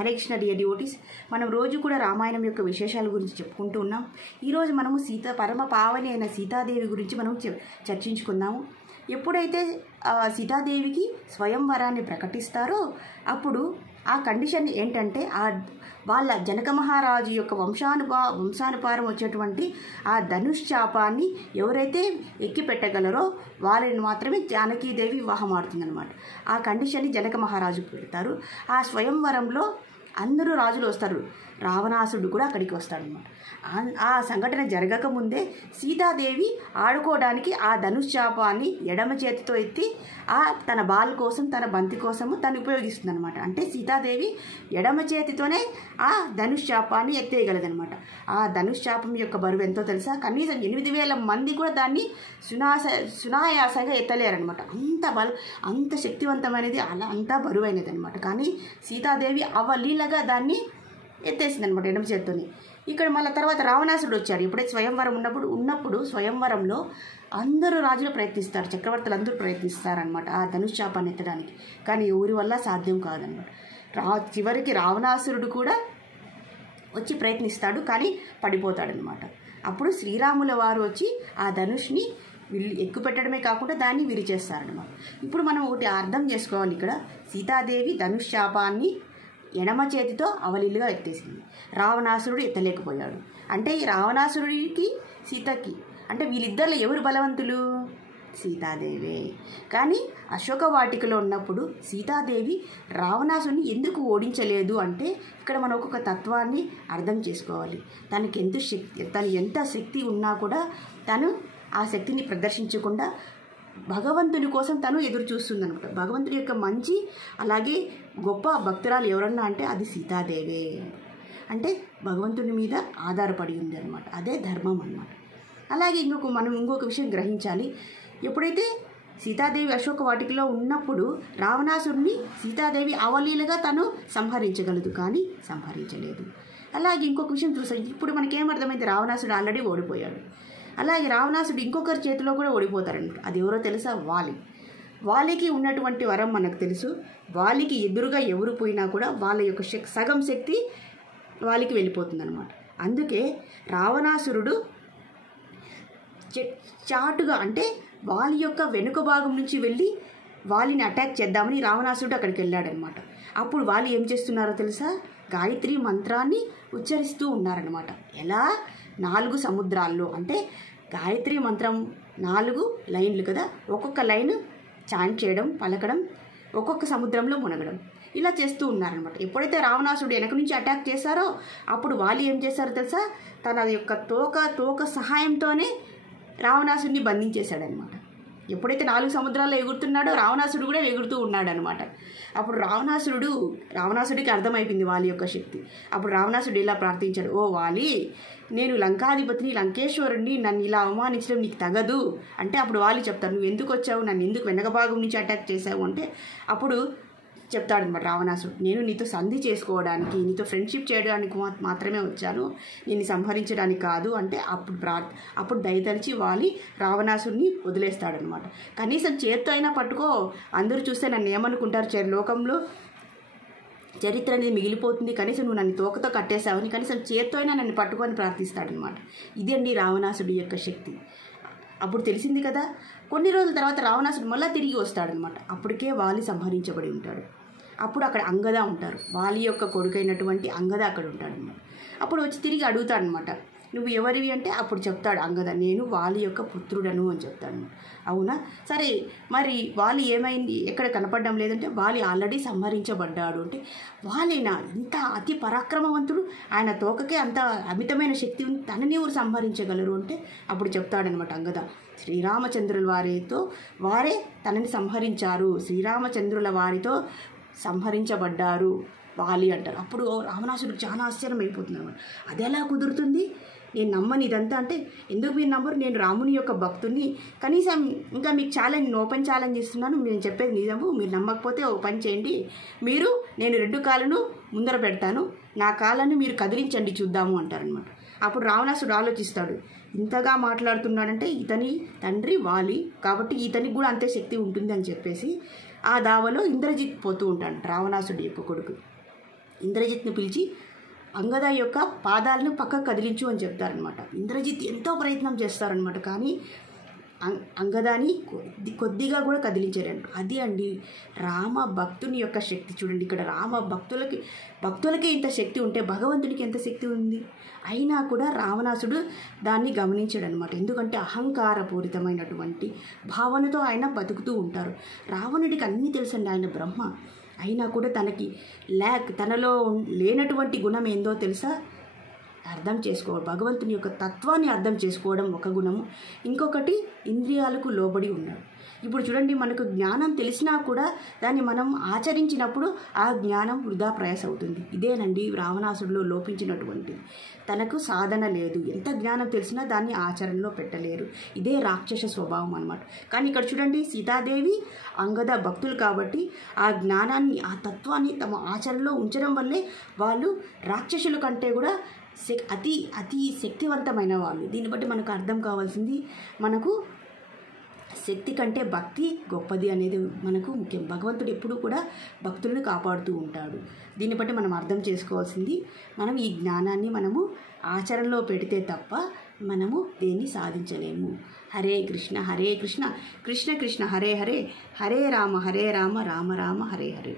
Hare Krishna dear devotees, మనం రోజు కూడా రామాయణం యొక్క విశేషాల గురించి చెప్పుకుంటూ ఉన్నాం. ఈరోజు మనము పరమ పావని అయిన సీతాదేవి గురించి మనం చర్చించుకుందాము. ఎప్పుడైతే సీతాదేవికి స్వయంవరాన్ని ప్రకటిస్తారో అప్పుడు ఆ కండిషన్ ఏంటంటే వాళ్ళ జనక మహారాజు యొక్క వంశానుపారం వచ్చేటువంటి ఆ ధనుశ్చాపాన్ని ఎవరైతే ఎక్కి పెట్టగలరో వాళ్ళని మాత్రమే జానకీదేవి వివాహం ఆడుతుందన్నమాట. ఆ కండిషన్ని జనక మహారాజు పెడతారు. ఆ స్వయంవరంలో అందరూ రాజులు వస్తారు, రావణాసుడు కూడా అక్కడికి వస్తాడనమాట. ఆ సంఘటన జరగకముందే సీతాదేవి ఆడుకోవడానికి ఆ ధనుశ్చాపాన్ని ఎడమ చేతితో ఎత్తి తన బాల్ కోసం, తన బంతి కోసము తను ఉపయోగిస్తుంది అనమాట. అంటే సీతాదేవి ఎడమ చేతితోనే ఆ ధనుశ్చాపాన్ని ఎత్తేయగలదనమాట. ఆ ధనుశ్చాపం యొక్క బరువు ఎంతో తెలుసా? కనీసం 8,000 మంది కూడా దాన్ని సునాయాసంగా ఎత్తలేరనమాట. అంత శక్తివంతమైనది, అంతా బరువైనది అనమాట. కానీ సీతాదేవి అవలీలగా దాన్ని ఎత్తేసింది అనమాట ఎడమ చేతితోని. ఇక్కడ మళ్ళీ తర్వాత రావణాసుడు వచ్చాడు. ఎప్పుడైతే స్వయంవరం ఉన్నప్పుడు స్వయంవరంలో అందరూ రాజులు ప్రయత్నిస్తారు, చక్రవర్తులు అందరూ ప్రయత్నిస్తారనమాట ఆ ధనుశ్చాపాన్ని ఎత్తడానికి. కానీ ఎవరి వల్ల సాధ్యం కాదనమాట. చివరికి రావణాసురుడు కూడా వచ్చి ప్రయత్నిస్తాడు, కానీ పడిపోతాడనమాట. అప్పుడు శ్రీరాముల వారు వచ్చి ఆ ధనుష్ని ఎక్కుపెట్టడమే కాకుండా దాన్ని విరిచేస్తారనమాట. ఇప్పుడు మనం ఒకటి అర్థం చేసుకోవాలి. ఇక్కడ సీతాదేవి ధనుశ్చాపాన్ని ఎడమ చేతితో అవలీలుగా ఎత్తేసింది. రావణాసురుడు ఎత్తలేకపోయాడు. అంటే ఈ రావణాసురుడికి సీతకి అంటే వీళ్ళిద్దరిలో ఎవరు బలవంతులు? సీతాదేవే. కానీ అశోక వాటికలో ఉన్నప్పుడు సీతాదేవి రావణాసుని ఎందుకు ఓడించలేదు అంటే ఇక్కడ మనం ఒక్కొక్క తత్వాన్ని అర్థం చేసుకోవాలి. తను ఎంత శక్తి ఉన్నా కూడా తను ఆ శక్తిని ప్రదర్శించకుండా భగవంతుని కోసం తను ఎదురు చూస్తుంది అనమాట. భగవంతుడి యొక్క మంచి అలాగే గొప్ప భక్తురాలు ఎవరన్నా అంటే అది సీతాదేవే. అంటే భగవంతుని మీద ఆధారపడి ఉంది అనమాట. అదే ధర్మం అన్నమాట. అలాగే ఇంకొక విషయం గ్రహించాలి. ఎప్పుడైతే సీతాదేవి అశోక వాటికలో ఉన్నప్పుడు రావణాసురుని సీతాదేవి అవలీలగా తను సంహరించగలదు, కానీ సంహరించలేదు. అలాగే ఇంకొక విషయం చూసాం. ఇప్పుడు మనకేమర్థమైంది? రావణాసుడు ఆల్రెడీ ఓడిపోయాడు. అలాగే రావణాసుడు ఇంకొకరి చేతిలో కూడా ఓడిపోతారనమాట. అది ఎవరో తెలుసా? వాలికి ఉన్నటువంటి వరం మనకు తెలుసు. వాలికి ఎదురుగా ఎవరు పోయినా కూడా వాళ్ళ యొక్క సగం శక్తి వాలికి వెళ్ళిపోతుంది అనమాట. అందుకే రావణాసురుడు చాటుగా అంటే వాలి యొక్క వెనుక భాగం నుంచి వెళ్ళి వాలిని అటాక్ చేద్దామని రావణాసురుడు అక్కడికి వెళ్ళాడనమాట. అప్పుడు వాలి ఏం చేస్తున్నారో తెలుసా? గాయత్రి మంత్రాన్ని ఉచ్చరిస్తూ ఉన్నారనమాట. ఎలా? 4 సముద్రాల్లో. అంటే గాయత్రి మంత్రం 4 లైన్లు కదా, ఒక్కొక్క లైన్ చాంట్ చేయడం, పలకడం, ఒక్కొక్క సముద్రంలో మునగడం, ఇలా చేస్తూ ఉన్నారనమాట. ఎప్పుడైతే రావణాసుడు వెనక నుంచి అటాక్ చేశారో అప్పుడు వాళ్ళు ఏం చేశారో తెలుసా? తన యొక్క తోక సహాయంతోనే రావణాసుడిని బంధించేశాడనమాట. ఎప్పుడైతే 4 సముద్రాల్లో ఎగురుతున్నాడో రావణాసుడు కూడా ఎగురుతూ ఉన్నాడు అనమాట. అప్పుడు రావణాసుడికి అర్థమైపోయింది వాలి యొక్క శక్తి. అప్పుడు రావణాసుడు ఇలా ప్రార్థించాడు, ఓ వాలి, నేను లంకాధిపతిని, లంకేశ్వరుడిని, నన్ను ఇలా అవమానించడం నీకు తగదు అంటే అప్పుడు వాలి చెప్తారు, నువ్వు ఎందుకు వచ్చావు, నన్ను ఎందుకు వెనక భాగం నుంచి అటాక్ చేసావు అంటే అప్పుడు చెప్తాడనమాట రావణాసుడు, నేను నీతో సంధి చేసుకోవడానికి, నీతో ఫ్రెండ్షిప్ చేయడానికి మాత్రమే వచ్చాను, నేను సంహరించడానికి కాదు అంటే అప్పుడు దయతలిచి వాలి రావణాసుడిని వదిలేస్తాడనమాట. కనీసం చేత్తో అయినా పట్టుకో, అందరూ చూస్తే నన్ను ఏమనుకుంటారు, లోకంలో చరిత్ర అనేది మిగిలిపోతుంది, కనీసం నువ్వు నన్ను తోకతో కట్టేశావని కనీసం చేత్తో అయినా నన్ను పట్టుకొని ప్రార్థిస్తాడనమాట. ఇదండి రావణాసుడి యొక్క శక్తి. అప్పుడు తెలిసింది కదా. కొన్ని రోజుల తర్వాత రావణాసుడు మళ్ళీ తిరిగి వస్తాడనమాట. అప్పటికే వాలి సంహరించబడి ఉంటాడు. అప్పుడు అక్కడ అంగద ఉంటారు. వాలి యొక్క కొడుకైనటువంటి అంగద అక్కడ ఉంటాడనమాట. అప్పుడు వచ్చి తిరిగి అడుగుతాడనమాట, నువ్వు ఎవరివి అంటే అప్పుడు చెప్తాడు అంగద, నేను వాలి యొక్క పుత్రుడను అని చెప్తాడు. అవునా, సరే, మరి వాలి ఏమైంది, ఎక్కడ కనపడడం లేదంటే వాలి ఆల్రెడీ సంహరించబడ్డాడు అంటే వాలినా ఇంత అతి పరాక్రమవంతుడు, ఆయన తోకకే అంత అమితమైన శక్తి ఉంది, తనని ఎవరు సంహరించగలరు అంటే అప్పుడు చెప్తాడనమాట అంగద, శ్రీరామచంద్రుల వారే తనని సంహరించారు, శ్రీరామచంద్రుల వారితో సంహరించబడ్డారు వాలి అంటారు. అప్పుడు రావణాసుడికి చాలా ఆశ్చర్యం అయిపోతుంది అనమాట. అది ఎలా కుదురుతుంది, నేను నమ్మని ఇదంతా అంటే ఎందుకు మీరు నమ్మరు, నేను రాముని యొక్క భక్తుని, కనీసం ఇంకా మీకు ఓపెన్ ఛాలెంజ్ ఇస్తున్నాను, నేను చెప్పేది నిజము, మీరు నమ్మకపోతే ఓ పని చేయండి, నేను 2 కాళ్ళను ముందర పెడతాను, నా కాళ్ళను మీరు కదిలించండి చూద్దాము అంటారనమాట. అప్పుడు రావణాసుడు ఆలోచిస్తాడు, ఇంతగా మాట్లాడుతున్నాడంటే ఇతని తండ్రి వాలి, కాబట్టి ఇతనికి కూడా అంతే శక్తి ఉంటుంది అని చెప్పేసి ఆ దావలో ఇంద్రజిత్ పోతూ ఉంటాడు, రావణాసుడి యొక్క కొడుకు. ఇంద్రజిత్ను పిలిచి అంగద యొక్క పాదాలను పక్కకు కదిలించు అని చెప్తారనమాట. ఇంద్రజిత్ ఎంతో ప్రయత్నం చేస్తారనమాట, కానీ అంగదాని కొద్దిగా కూడా కదిలించారంట. అది అండి రామ భక్తుని యొక్క శక్తి. చూడండి, ఇక్కడ రామ భక్తులకి ఇంత శక్తి ఉంటే భగవంతుడికి ఎంత శక్తి ఉంది. అయినా కూడా రావణాసుడు దాన్ని గమనించాడనమాట. ఎందుకంటే అహంకారపూరితమైనటువంటి భావనతో ఆయన బతుకుతూ ఉంటారు. రావణుడికి అన్నీ తెలుసండి, ఆయన బ్రహ్మ. అయినా కూడా తనలో లేనటువంటి గుణం ఏందో తెలుసా, అర్థం చేసుకోవడం, భగవంతుని యొక్క తత్వాన్ని అర్థం చేసుకోవడం ఒక గుణము. ఇంకొకటి ఇంద్రియాలకు లోబడి ఉన్నాడు. ఇప్పుడు చూడండి, మనకు జ్ఞానం తెలిసినా కూడా దాన్ని మనం ఆచరించినప్పుడు ఆ జ్ఞానం వృధా ప్రయాస అవుతుంది. ఇదేనండి రావణాసుడిలో లోపించినటువంటిది. తనకు సాధన లేదు, ఎంత జ్ఞానం తెలిసినా దాన్ని ఆచరణలో పెట్టలేరు. ఇదే రాక్షస స్వభావం అన్నమాట. కానీ ఇక్కడ చూడండి, సీతాదేవి అంగద భక్తులు కాబట్టి ఆ జ్ఞానాన్ని, ఆ తత్వాన్ని తమ ఆచరణలో ఉంచడం వల్లే వాళ్ళు రాక్షసుల కంటే కూడా అతి శక్తివంతమైన వాళ్ళు. దీన్ని బట్టి మనకు అర్థం కావాల్సింది, మనకు శక్తి కంటే భక్తి గొప్పది అనేది మనకు ముఖ్యం. భగవంతుడు ఎప్పుడూ కూడా భక్తులను కాపాడుతూ ఉంటాడు. దీన్ని బట్టి మనం అర్థం చేసుకోవాల్సింది, మనం ఈ జ్ఞానాన్ని మనము ఆచరణలో పెడితే తప్ప మనము దేన్ని సాధించలేము. హరే కృష్ణ హరే కృష్ణ కృష్ణ కృష్ణ హరే హరే, హరే రామ రామ రామ హరే హరే.